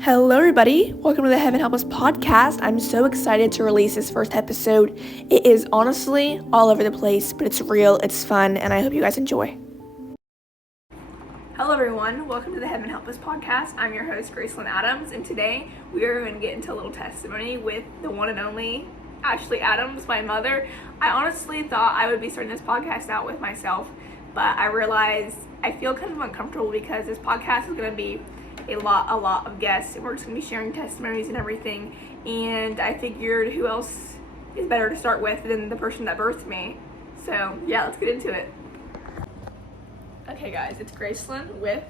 Hello, everybody. Welcome to the Heaven Help Us podcast. I'm so excited to release this first episode. It is honestly all over the place, but it's real, it's fun, and I hope you guys enjoy. Hello, everyone. Welcome to the Heaven Help Us podcast. I'm your host, Gracelyn Adams, and today we are going to get into a little testimony with the one and only Ashley Adams, my mother. I honestly thought I would be starting this podcast out with myself, but I realized I feel kind of uncomfortable because this podcast is going to be a lot of guests, and we're just going to be sharing testimonies and everything, and I figured who else is better to start with than the person that birthed me. So yeah, let's get into it. Okay guys, it's Gracelyn with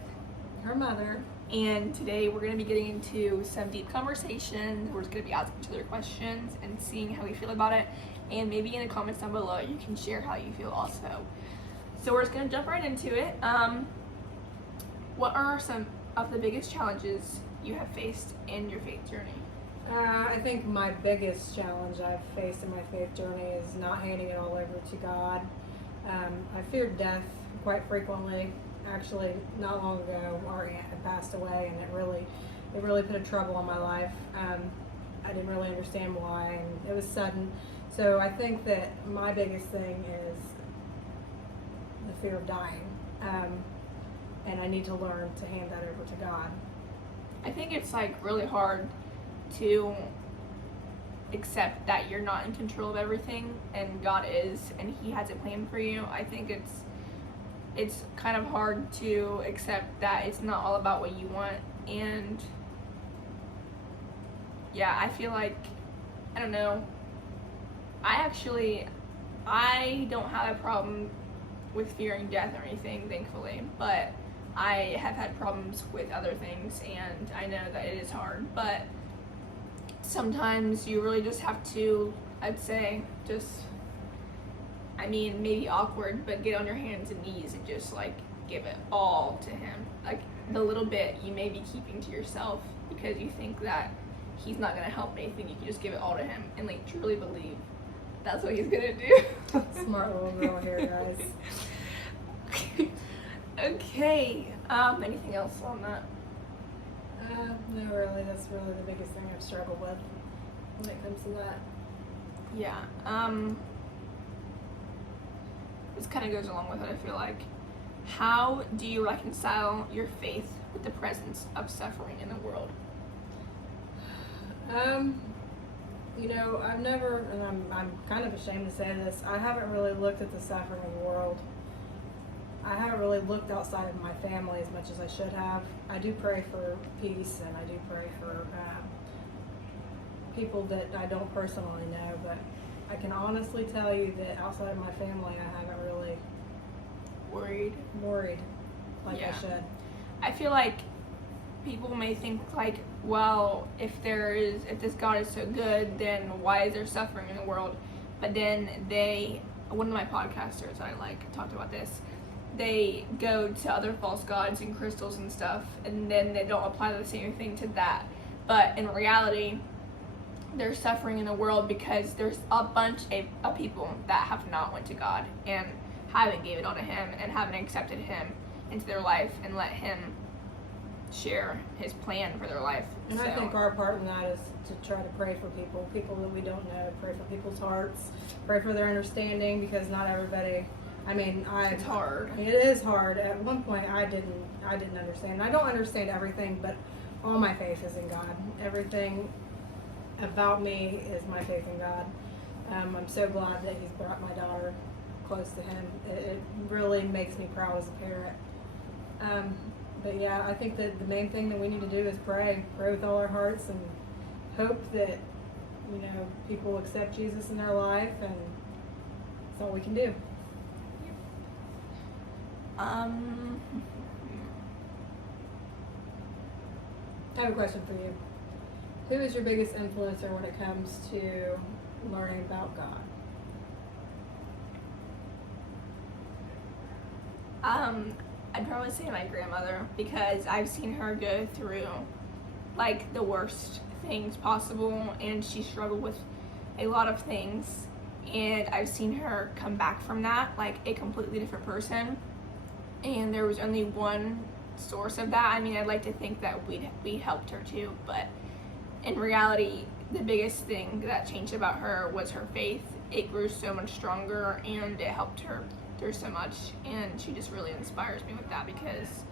her mother, and today we're going to be getting into some deep conversations. We're just going to be asking each other questions and seeing how we feel about it, and maybe in the comments down below you can share how you feel also. So we're just going to jump right into it. What are some of the biggest challenges you have faced in your faith journey? I think my biggest challenge I've faced in my faith journey is not handing it all over to God. I feared death quite frequently. Actually, not long ago, our aunt had passed away, and it really put a trouble on my life. I didn't really understand why, and it was sudden. So I think that my biggest thing is the fear of dying. And I need to learn to hand that over to God. I think it's really hard to accept that you're not in control of everything and God is, and He has a plan for you. I think it's kind of hard to accept that it's not all about what you want, and yeah, I feel like, I don't know, I don't have a problem with fearing death or anything, thankfully, but I have had problems with other things, and I know that it is hard, but sometimes you really just have to, I'd say, maybe awkward, but get on your hands and knees and just give it all to Him. The little bit you may be keeping to yourself because you think that He's not going to help anything, you can just give it all to Him and truly believe that's what He's going to do. Smart little girl here, guys. Okay, anything else on that? No, really, that's really the biggest thing I've struggled with when it comes to that. Yeah, this kind of goes along with it, I feel like. How do you reconcile your faith with the presence of suffering in the world? I've never, and I'm kind of ashamed to say this, I haven't really looked at the suffering of the world. I haven't really looked outside of my family as much as I should have. I do pray for peace, and I do pray for people that I don't personally know, but I can honestly tell you that outside of my family, I haven't really worried like I should. I feel like people may think well, if this God is so good, then why is there suffering in the world? But then one of my podcasters, I talked about this, they go to other false gods and crystals and stuff, and then they don't apply the same thing to that. But in reality, there's suffering in the world because there's a bunch of people that have not went to God and haven't gave it all to Him and haven't accepted Him into their life and let Him share His plan for their life. And I think our part in that is to try to pray for people that we don't know, pray for people's hearts, pray for their understanding, because not everybody, it's hard. It is hard. At one point I didn't understand. I don't understand everything, but all my faith is in God. Everything about me is my faith in God. I'm so glad that He's brought my daughter close to Him. It really makes me proud as a parent. But yeah, I think that the main thing that we need to do is pray with all our hearts, and hope that people accept Jesus in their life, and that's all we can do. I have a question for you. Who is your biggest influencer when it comes to learning about God? I'd probably say my grandmother, because I've seen her go through the worst things possible, and she struggled with a lot of things, and I've seen her come back from that a completely different person. And there was only one source of that. I mean, I'd like to think that we helped her too, but in reality, the biggest thing that changed about her was her faith. It grew so much stronger, and it helped her through so much, and she just really inspires me with that, because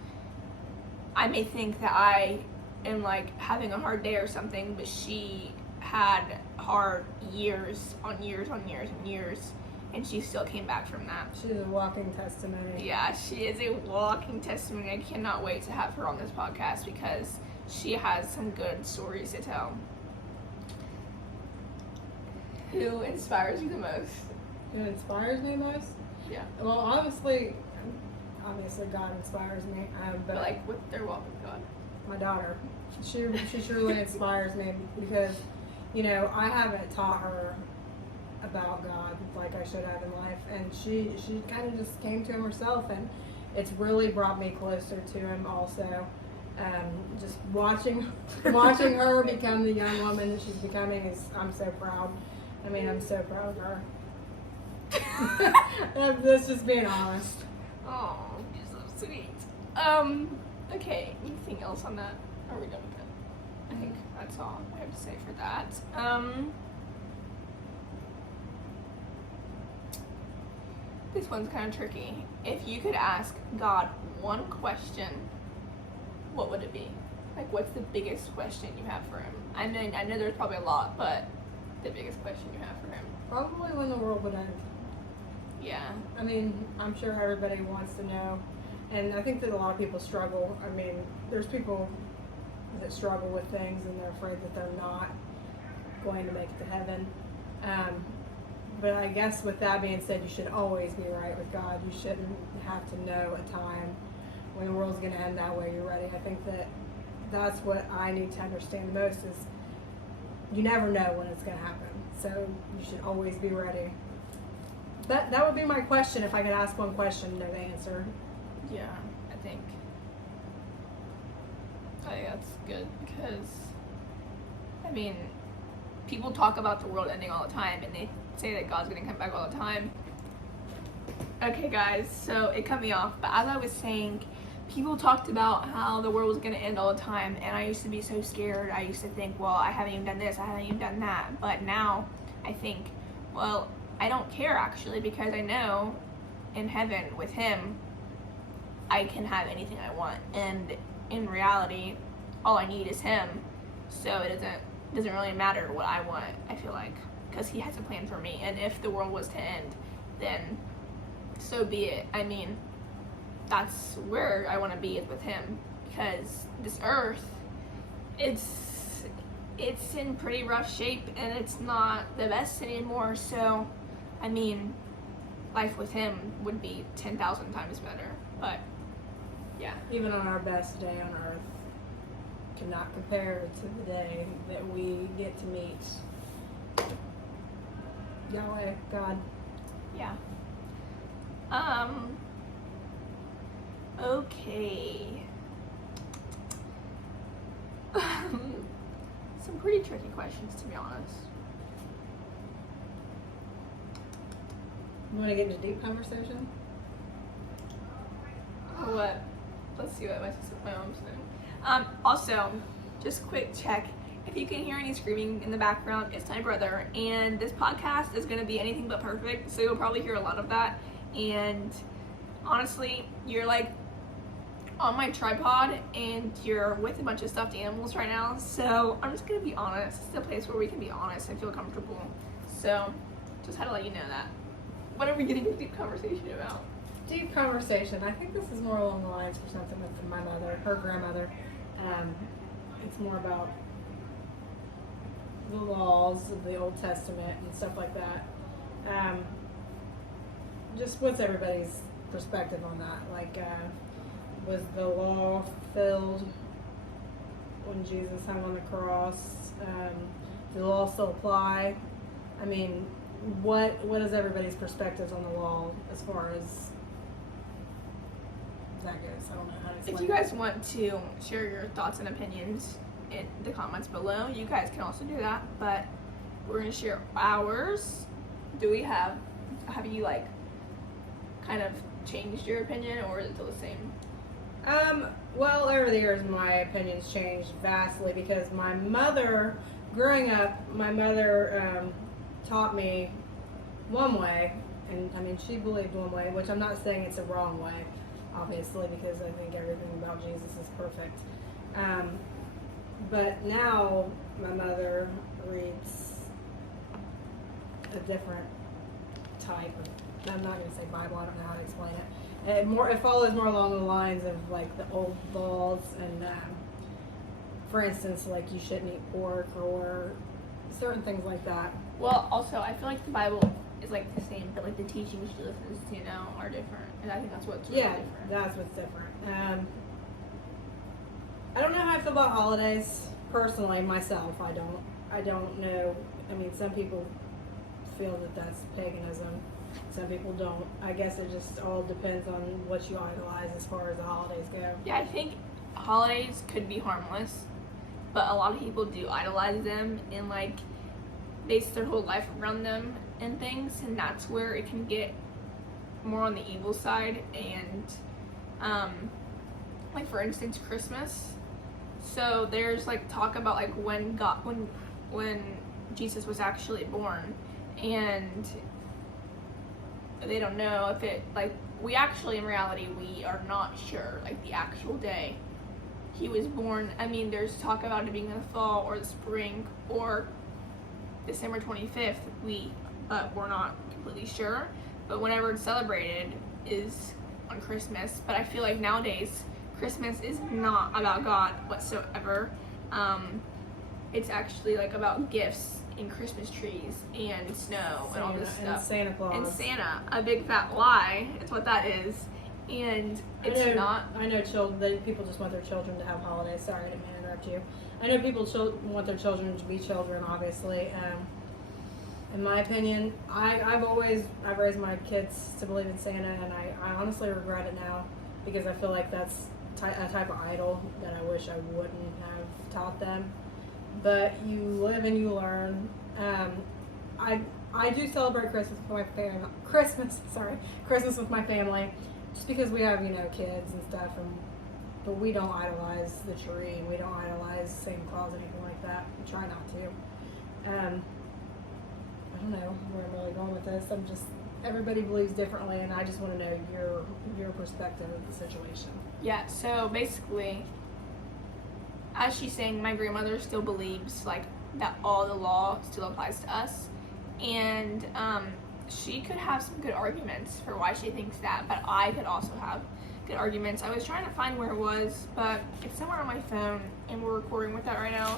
I may think that I am like having a hard day or something, but she had hard years on years on years and years, and she still came back from that. She's a walking testimony. Yeah, she is a walking testimony. I cannot wait to have her on this podcast, because she has some good stories to tell. Who inspires you the most? Who inspires me most? Yeah. Well, obviously God inspires me. But like with their walk with God. My daughter, she truly inspires me, because, you know, I haven't taught her about God like I should have in life, and she kind of just came to him herself, and it's really brought me closer to him also. Just watching her become the young woman that she's becoming I'm so proud. I mean, I'm so proud of her. That's just being honest. Oh, you're so sweet. Okay, anything else on that? Are we done with it? I think that's all I have to say for that. This one's kind of tricky. If you could ask God one question, what would it be? Like, what's the biggest question you have for him? I mean, I know there's probably a lot, but the biggest question you have for him? Probably when the world would end. Yeah. I mean, I'm sure everybody wants to know, and I think that a lot of people struggle. I mean, there's people that struggle with things, and they're afraid that they're not going to make it to heaven. But I guess with that being said, you should always be right with God. You shouldn't have to know a time when the world's going to end that way. You're ready. I think that that's what I need to understand most is you never know when it's going to happen. So you should always be ready. That would be my question if I could ask one question, no answer. Yeah, I think that's good, because, I mean, people talk about the world ending all the time, and they say that God's going to come back all the time. Okay, guys, so it cut me off, but as I was saying, people talked about how the world was going to end all the time, and I used to be so scared. I used to think, well, I haven't even done this, I haven't even done that, but now I think, well, I don't care actually, because I know in heaven with him, I can have anything I want, and in reality, all I need is him, so it doesn't really matter what I want, I feel like, because he has a plan for me, and if the world was to end, then so be it. I mean, that's where I want to be, is with him, because this earth, it's in pretty rough shape, and it's not the best anymore, so I mean, life with him would be 10,000 times better, but yeah. Even on our best day on earth cannot compare to the day that we get to meet Yahweh, God. Yeah. Okay. Some pretty tricky questions, to be honest. You want to get into deep conversation? What? Let's see what my mom's saying. Also, just quick check. If you can hear any screaming in the background, it's my brother. And this podcast is going to be anything but perfect, so you'll probably hear a lot of that. And honestly, you're like on my tripod, and you're with a bunch of stuffed animals right now. So I'm just going to be honest. It's a place where we can be honest and feel comfortable. So just had to let you know that. What are we getting a deep conversation about? Deep conversation. I think this is more along the lines for something with my mother, her grandmother. It's more about the laws of the Old Testament and stuff like that. Just what's everybody's perspective on that? Like, was the law fulfilled when Jesus hung on the cross? Did the law still apply? I mean, what is everybody's perspectives on the law as far as that goes? I don't know how to explain. If you guys want to share your thoughts and opinions in the comments below, you guys can also do that, but we're going to share ours. Have you like kind of changed your opinion, or is it still the same? Well, over the years, my opinions changed vastly because my mother, growing up, my mother taught me one way, and I mean, she believed one way, which I'm not saying it's a wrong way, obviously, because I think everything about Jesus is perfect. But now my mother reads a different type of, I'm not going to say Bible, I don't know how to explain it. It follows more along the lines of like the old laws, and for instance, like you shouldn't eat pork or certain things like that. Well, also, I feel like the Bible is like the same, but like the teachings she listens to, are different, and I think that's what's really different. That's what's different. I don't know how I feel about holidays personally. Myself, I don't know. I mean, some people feel that that's paganism. Some people don't. I guess it just all depends on what you idolize as far as the holidays go. Yeah, I think holidays could be harmless, but a lot of people do idolize them and like base their whole life around them and things, and that's where it can get more on the evil side. And like for instance, Christmas. So there's like talk about like when Jesus was actually born, and they don't know if it, like, we actually, in reality, we are not sure, like, the actual day he was born. I mean, there's talk about it being in the fall or the spring or December 25th, but we're not completely sure. But whenever it's celebrated is on Christmas. But I feel like nowadays, Christmas is not about God whatsoever. It's actually, like, about gifts and Christmas trees and snow and all this stuff. And Santa Claus. And Santa, a big fat lie. It's what that is. And it's not. I know people just want their children to have holidays. Sorry, I didn't mean to interrupt you. I know people want their children to be children, obviously. In my opinion, I've raised my kids to believe in Santa, and I honestly regret it now because I feel like that's a type of idol that I wish I wouldn't have taught them. But you live and you learn. I do celebrate Christmas with my family. Christmas with my family, just because we have kids and stuff, but we don't idolize the tree. We don't idolize Santa Claus or anything like that. We try not to. I don't know where I'm really going with this. Everybody believes differently, and I just want to know your perspective of the situation. Yeah. So basically, as she's saying, my grandmother still believes like that all the law still applies to us, and she could have some good arguments for why she thinks that, but I could also have good arguments. I was trying to find where it was, but it's somewhere on my phone, and we're recording with that right now.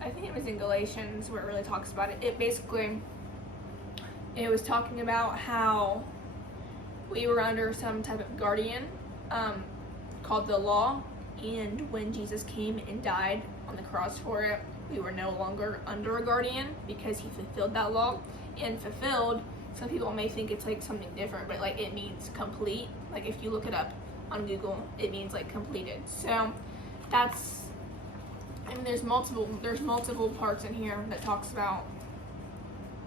I think it was in Galatians where it really talks about it. It was talking about how we were under some type of guardian called the law, and when Jesus came and died on the cross for it, we were no longer under a guardian because he fulfilled that law. And fulfilled, some people may think it's like something different, but like it means complete. Like if you look it up on Google, it means like completed. So there's multiple parts in here that talks about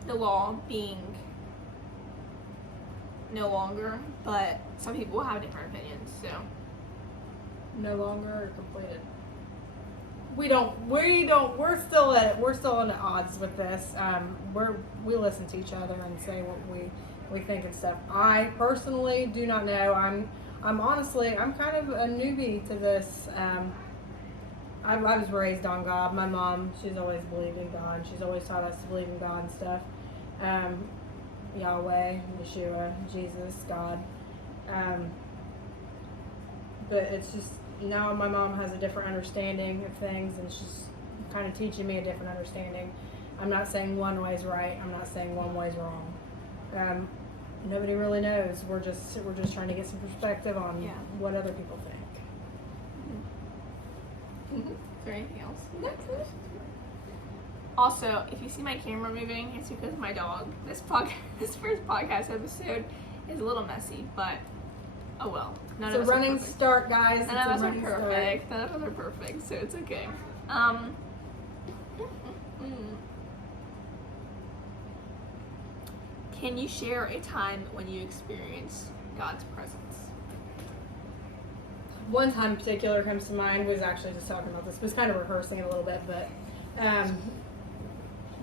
the law being no longer, but some people have different opinions. So no longer or completed. We're still in the odds with this. We listen to each other and say what we think and stuff. I personally do not know. I'm kind of a newbie to this. I was raised on God. My mom, she's always believed in God. She's always taught us to believe in God and stuff. Yahweh, Yeshua, Jesus, God. But it's just, now my mom has a different understanding of things, and she's kind of teaching me a different understanding. I'm not saying one way's right. I'm not saying one way's wrong. Nobody really knows. We're just trying to get some perspective on what other people think. Mm-hmm. Is there anything else? No. Also, if you see my camera moving, it's because of my dog. This first podcast episode is a little messy, but oh well. It's a running start, guys. None of us are perfect. None of us are perfect, so it's okay. Can you share a time when you experienced God's presence? one time in particular comes to mind. Was actually just talking about this, was kind of rehearsing it a little bit, but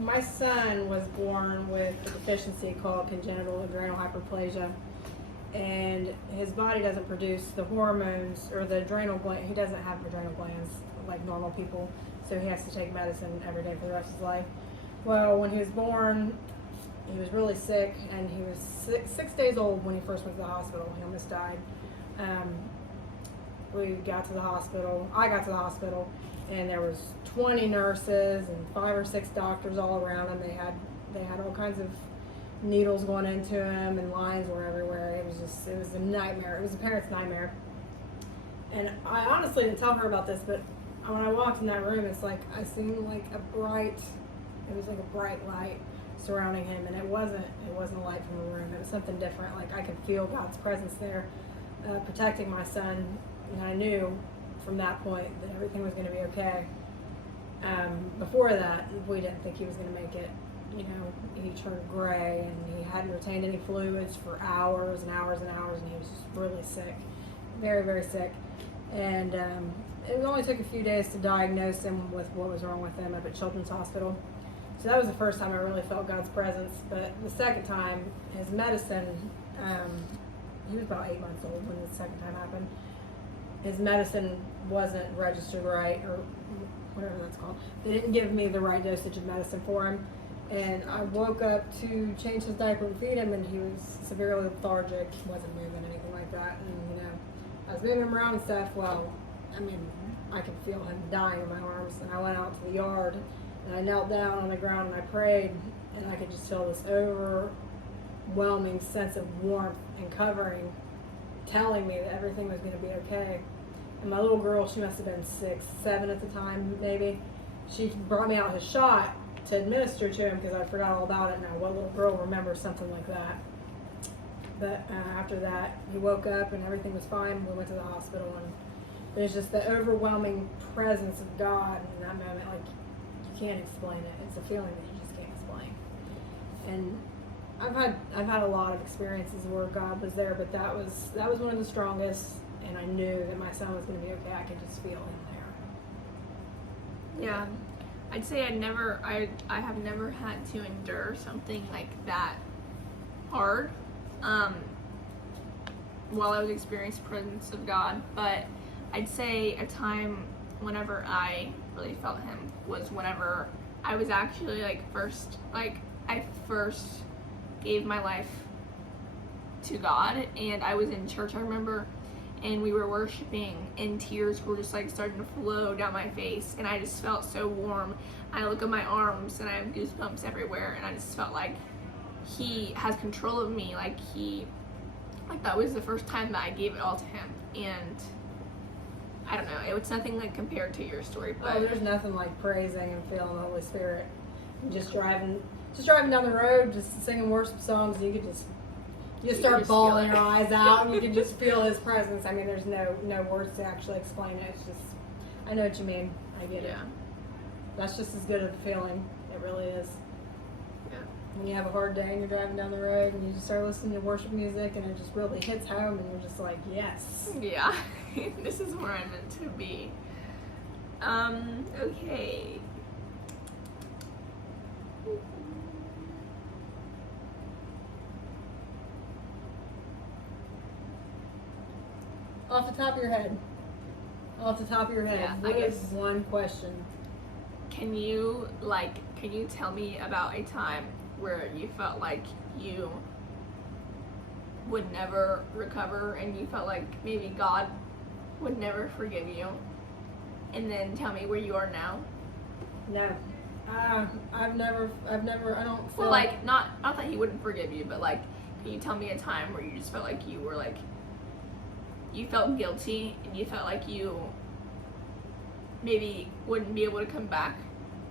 my son was born with a deficiency called congenital adrenal hyperplasia, and his body doesn't produce the hormones or the adrenal gland. He doesn't have adrenal glands like normal people, so he has to take medicine every day for the rest of his life. Well, when he was born, he was really sick, and he was 6 days old when he first went to the hospital. He almost died. We got to the hospital. I got to the hospital, and there was 20 nurses and 5 or 6 doctors all around him. They had all kinds of needles going into him, and lines were everywhere. It was a nightmare. It was a parent's nightmare. And I honestly didn't tell her about this, but when I walked in that room, it's like I seen like a bright light surrounding him, and it wasn't a light from a room. It was something different. Like I could feel God's presence there, protecting my son, and I knew from that point that everything was going to be okay. Before that, we didn't think he was going to make it. You know, he turned gray, and he hadn't retained any fluids for hours and hours and hours, and he was just really sick, very, very sick. And it only took a few days to diagnose him with what was wrong with him up at Children's Hospital. So that was the first time I really felt God's presence. But the second time, his medicine, he was about 8 months old when the second time happened. His medicine wasn't registered right, or whatever that's called. They didn't give me the right dosage of medicine for him. And I woke up to change his diaper and feed him, and he was severely lethargic. He wasn't moving, anything like that. And, I was moving him around and stuff. Well, I could feel him dying in my arms. And I went out to the yard, and I knelt down on the ground, and I prayed. And I could just feel this overwhelming sense of warmth and covering, telling me that everything was going to be okay. And my little girl, she must have been 6, 7 at the time, maybe. She brought me out his shot to administer to him because I forgot all about it now. What little girl remembers something like that? But after that, he woke up and everything was fine. We went to the hospital, and there's just the overwhelming presence of God in that moment. Like, you can't explain it. It's a feeling that you just can't explain. And I've had a lot of experiences where God was there, but that was one of the strongest. And I knew that my son was going to be okay. I could just feel him there. Yeah, I'd say I have never had to endure something like that hard while I was experiencing the presence of God. But I'd say a time whenever I really felt him was whenever I was actually I first gave my life to God, and I was in church, I remember, and we were worshiping, and tears were just starting to flow down my face, and I just felt so warm. I look at my arms and I have goosebumps everywhere, and I just felt like he has control of me, that was the first time that I gave it all to him. And I don't know, it was nothing compared to your story, but there's nothing like praising and feeling the Holy Spirit. And just driving down the road, just singing worship songs, you just start bawling your eyes out, and you can just feel his presence. There's no words to actually explain it. It's just, I know what you mean. I get it. That's just as good of a feeling. It really is. Yeah. When you have a hard day and you're driving down the road and you just start listening to worship music, and it just really hits home, and you're just like, yes. Yeah. This is where I'm meant to be. Okay. Off the top of your head. Yeah, what is one question? Can you tell me about a time where you felt like you would never recover, and you felt like maybe God would never forgive you? And then tell me where you are now. No. I've never, I don't feel Well, not that he wouldn't forgive you, but can you tell me a time where you just felt like you were you felt guilty, and you felt like you maybe wouldn't be able to come back,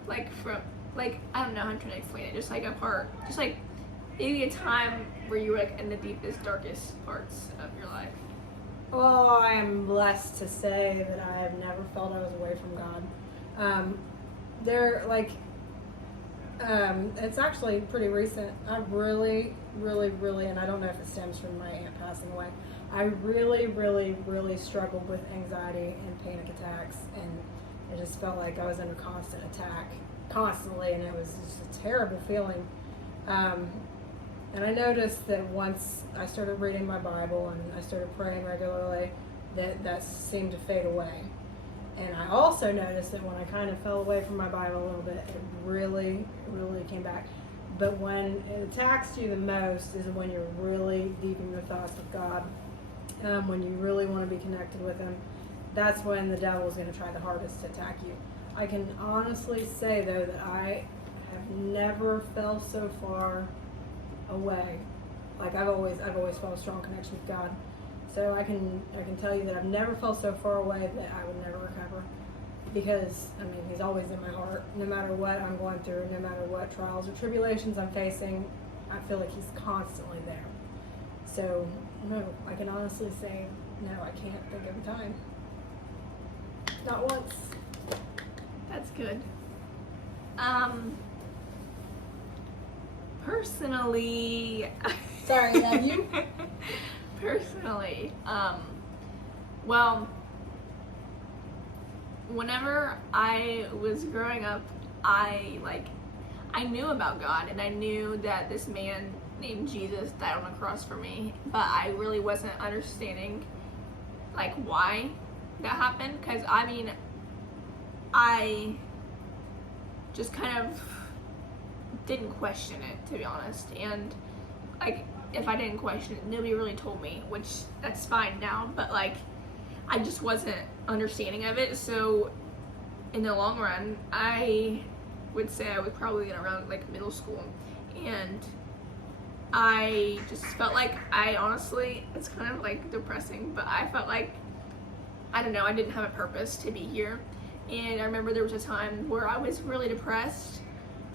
I don't know how I'm trying to explain it, just a part, maybe a time where you were in the deepest, darkest parts of your life. Well, I am blessed to say that I have never felt I was away from God. It's actually pretty recent. I really, and I don't know if it stems from my aunt passing away. I really struggled with anxiety and panic attacks, and it just felt like I was under constant attack, constantly, and it was just a terrible feeling. And I noticed that once I started reading my Bible and I started praying regularly, that seemed to fade away. And I also noticed that when I kind of fell away from my Bible a little bit, it really came back. But when it attacks you the most is when you're really deep in your thoughts with God, when you really want to be connected with Him. That's when the devil is going to try the hardest to attack you. I can honestly say, though, that I have never felt so far away. Like I've always felt a strong connection with God. So I can tell you that I've never felt so far away that I would never recover, because I mean He's always in my heart. No matter what I'm going through, no matter what trials or tribulations I'm facing, I feel like He's constantly there. So no, I can honestly say no, I can't think of a time. Not once. That's good. Personally, Sorry, love you. Personally, well, whenever I was growing up, I knew about God, and I knew that this man named Jesus died on the cross for me, but I really wasn't understanding like why that happened, because I mean, I just kind of didn't question it, to be honest, and like if I didn't question it, nobody really told me, which that's fine now, but like I just wasn't understanding of it. So in the long run, I would say I was probably around like middle school, and I just felt like I honestly, it's kind of like depressing, but I felt like, I don't know, I didn't have a purpose to be here. And I remember there was a time where I was really depressed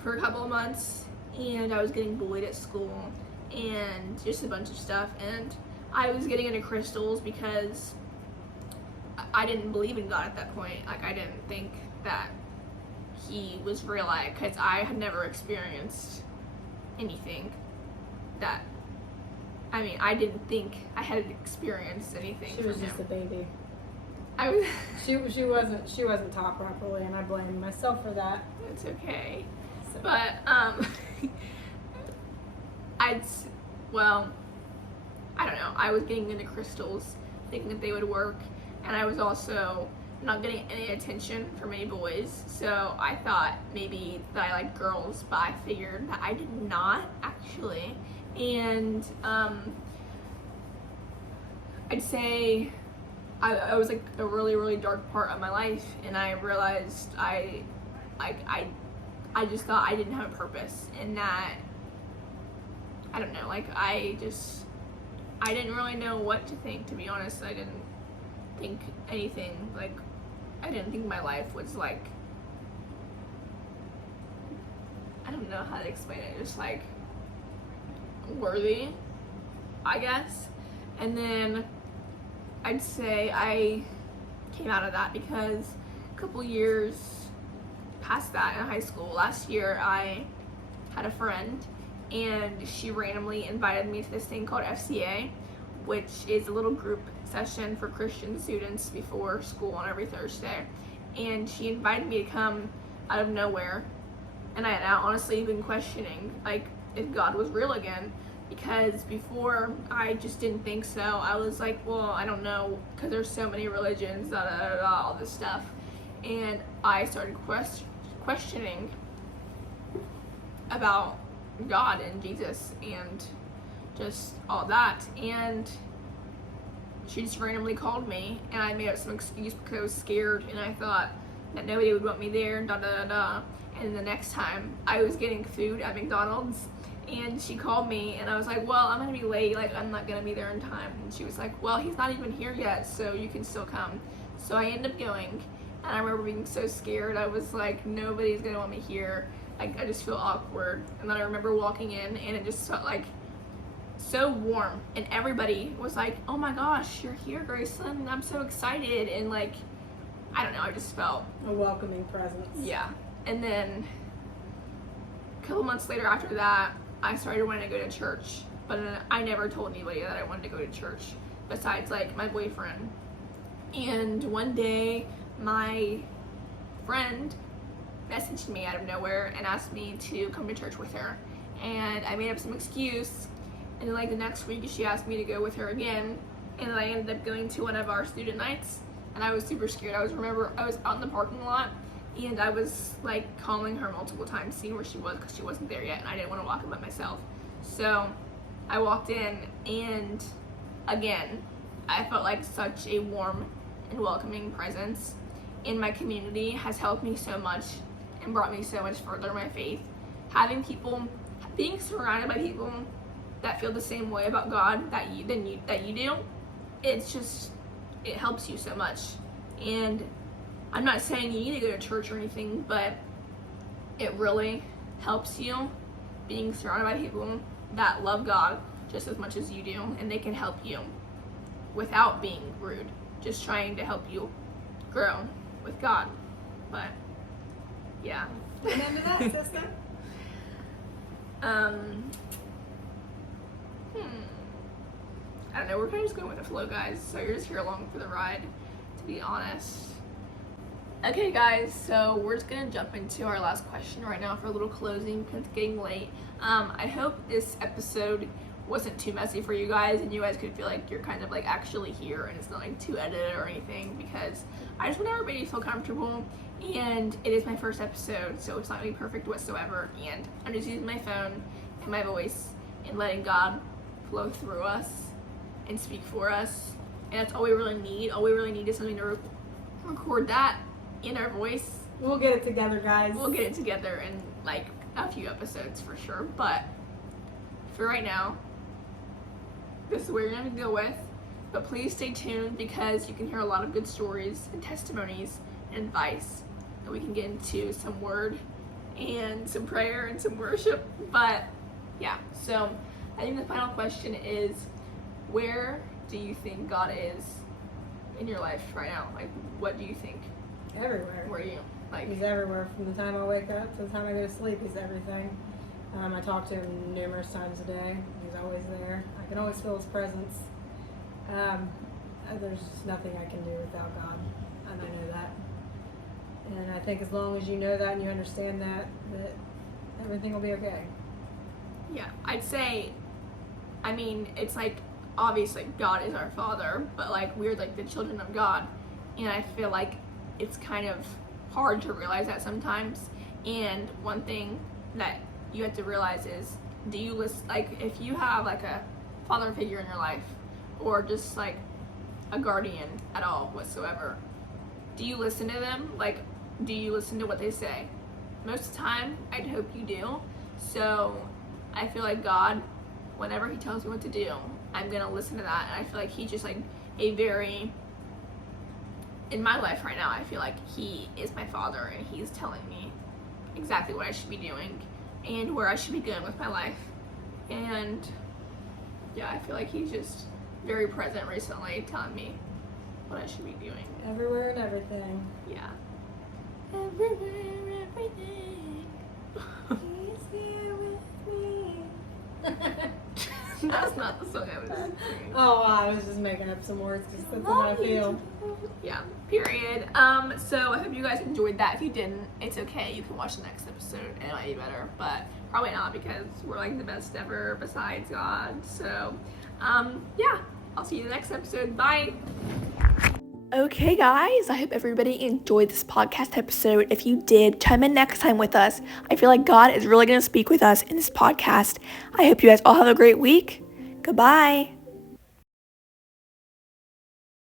for a couple of months, and I was getting bullied at school and just a bunch of stuff, and I was getting into crystals because I didn't believe in God at that point. Like I didn't think that He was real, because I had never experienced anything that, I mean, I didn't think I had experienced anything. She was just a baby. I was. She wasn't taught properly, and I blame myself for that. It's okay. So. But I don't know. I was getting into crystals, thinking that they would work, and I was also not getting any attention from any boys. So I thought maybe that I liked girls, but I figured that I did not actually. And I'd say I was like a really dark part of my life, and I realized I just thought I didn't have a purpose, and that I don't know, like I didn't really know what to think, to be honest. I didn't think anything, like I didn't think my life was like, I don't know how to explain it, just like worthy, I guess. And then I'd say I came out of that because a couple years past that in high school, last year, I had a friend, and she randomly invited me to this thing called FCA, which is a little group session for Christian students before school on every Thursday. And she invited me to come out of nowhere, and I had honestly been questioning like if God was real again, because before I just didn't think so. I was like, well, I don't know, because there's so many religions, all this stuff. And I started questioning about God and Jesus and just all that. And she just randomly called me, and I made up some excuse because I was scared, and I thought that nobody would want me there, And the next time I was getting food at McDonald's, and she called me, and I was like, well, I'm gonna be late, like I'm not gonna be there in time. And she was like, well, he's not even here yet, so you can still come. So I ended up going, and I remember being so scared. I was like, nobody's gonna want me here. Like I just feel awkward. And then I remember walking in, and it just felt like so warm, and everybody was like, oh my gosh, you're here, Graceland, I'm so excited. And like, I don't know, I just felt a welcoming presence. Yeah. And then couple months later after that, I started wanting to go to church, but I never told anybody that I wanted to go to church besides like my boyfriend. And one day my friend messaged me out of nowhere and asked me to come to church with her, and I made up some excuse, and then like the next week she asked me to go with her again, and I ended up going to one of our student nights, and I was super scared. I was out in the parking lot, and I was like calling her multiple times, seeing where she was, because she wasn't there yet, and I didn't want to walk in by myself. So I walked in, and again, I felt like such a warm and welcoming presence in my community has helped me so much and brought me so much further in my faith. Having people, being surrounded by people that feel the same way about God that you do, it's just, it helps you so much. And I'm not saying you need to go to church or anything, but it really helps you being surrounded by people that love God just as much as you do, and they can help you without being rude, just trying to help you grow with God. But yeah. Amen to that, sister. I don't know, we're kind of just going with the flow, guys, so you're just here along for the ride, to be honest. Okay guys, so we're just gonna jump into our last question right now for a little closing because it's getting late. I hope this episode wasn't too messy for you guys and you guys could feel like you're kind of like actually here and it's not like too edited or anything, because I just want everybody to feel comfortable, and it is my first episode, so it's not gonna be perfect whatsoever, and I'm just using my phone and my voice and letting God flow through us and speak for us, and that's all we really need. All we really need is something to record that in our voice. We'll get it together, guys. We'll get it together in like a few episodes for sure, but for right now, this is what you're gonna go with. But please stay tuned because you can hear a lot of good stories and testimonies and advice, and we can get into some word and some prayer and some worship. But yeah, so I think the final question is, where do you think God is in your life right now? Like, what do you think? Everywhere. Where are you? Like, He's everywhere. From the time I wake up to the time I go to sleep, he's everything. I talk to him numerous times a day. He's always there. I can always feel his presence. There's just nothing I can do without God, and I know that. And I think as long as you know that and you understand that everything will be okay. yeah, I'd say, I mean, it's like, obviously God is our Father, but like we're like the children of God, and I feel like it's kind of hard to realize that sometimes. And one thing that you have to realize is, do you listen, like if you have like a father figure in your life, or just like a guardian at all whatsoever, do you listen to them? Like, do you listen to what they say? Most of the time, I'd hope you do. So I feel like God, whenever he tells me what to do, I'm gonna listen to that. And I feel like he's just like a very, in my life right now, I feel like he is my father and he's telling me exactly what I should be doing and where I should be going with my life. And yeah, I feel like he's just very present recently, telling me what I should be doing. Everywhere and everything. Yeah. Everywhere, everything. He's here with me. That's not the song I was singing. Oh, I was just making up some words because that's what I feel. Yeah, period. So I hope you guys enjoyed that. If you didn't, it's okay. You can watch the next episode and it might be better, but probably not because we're like the best ever besides God. So, yeah, I'll see you in the next episode. Bye. Okay, guys, I hope everybody enjoyed this podcast episode. If you did, chime in next time with us. I feel like God is really going to speak with us in this podcast. I hope you guys all have a great week. Goodbye.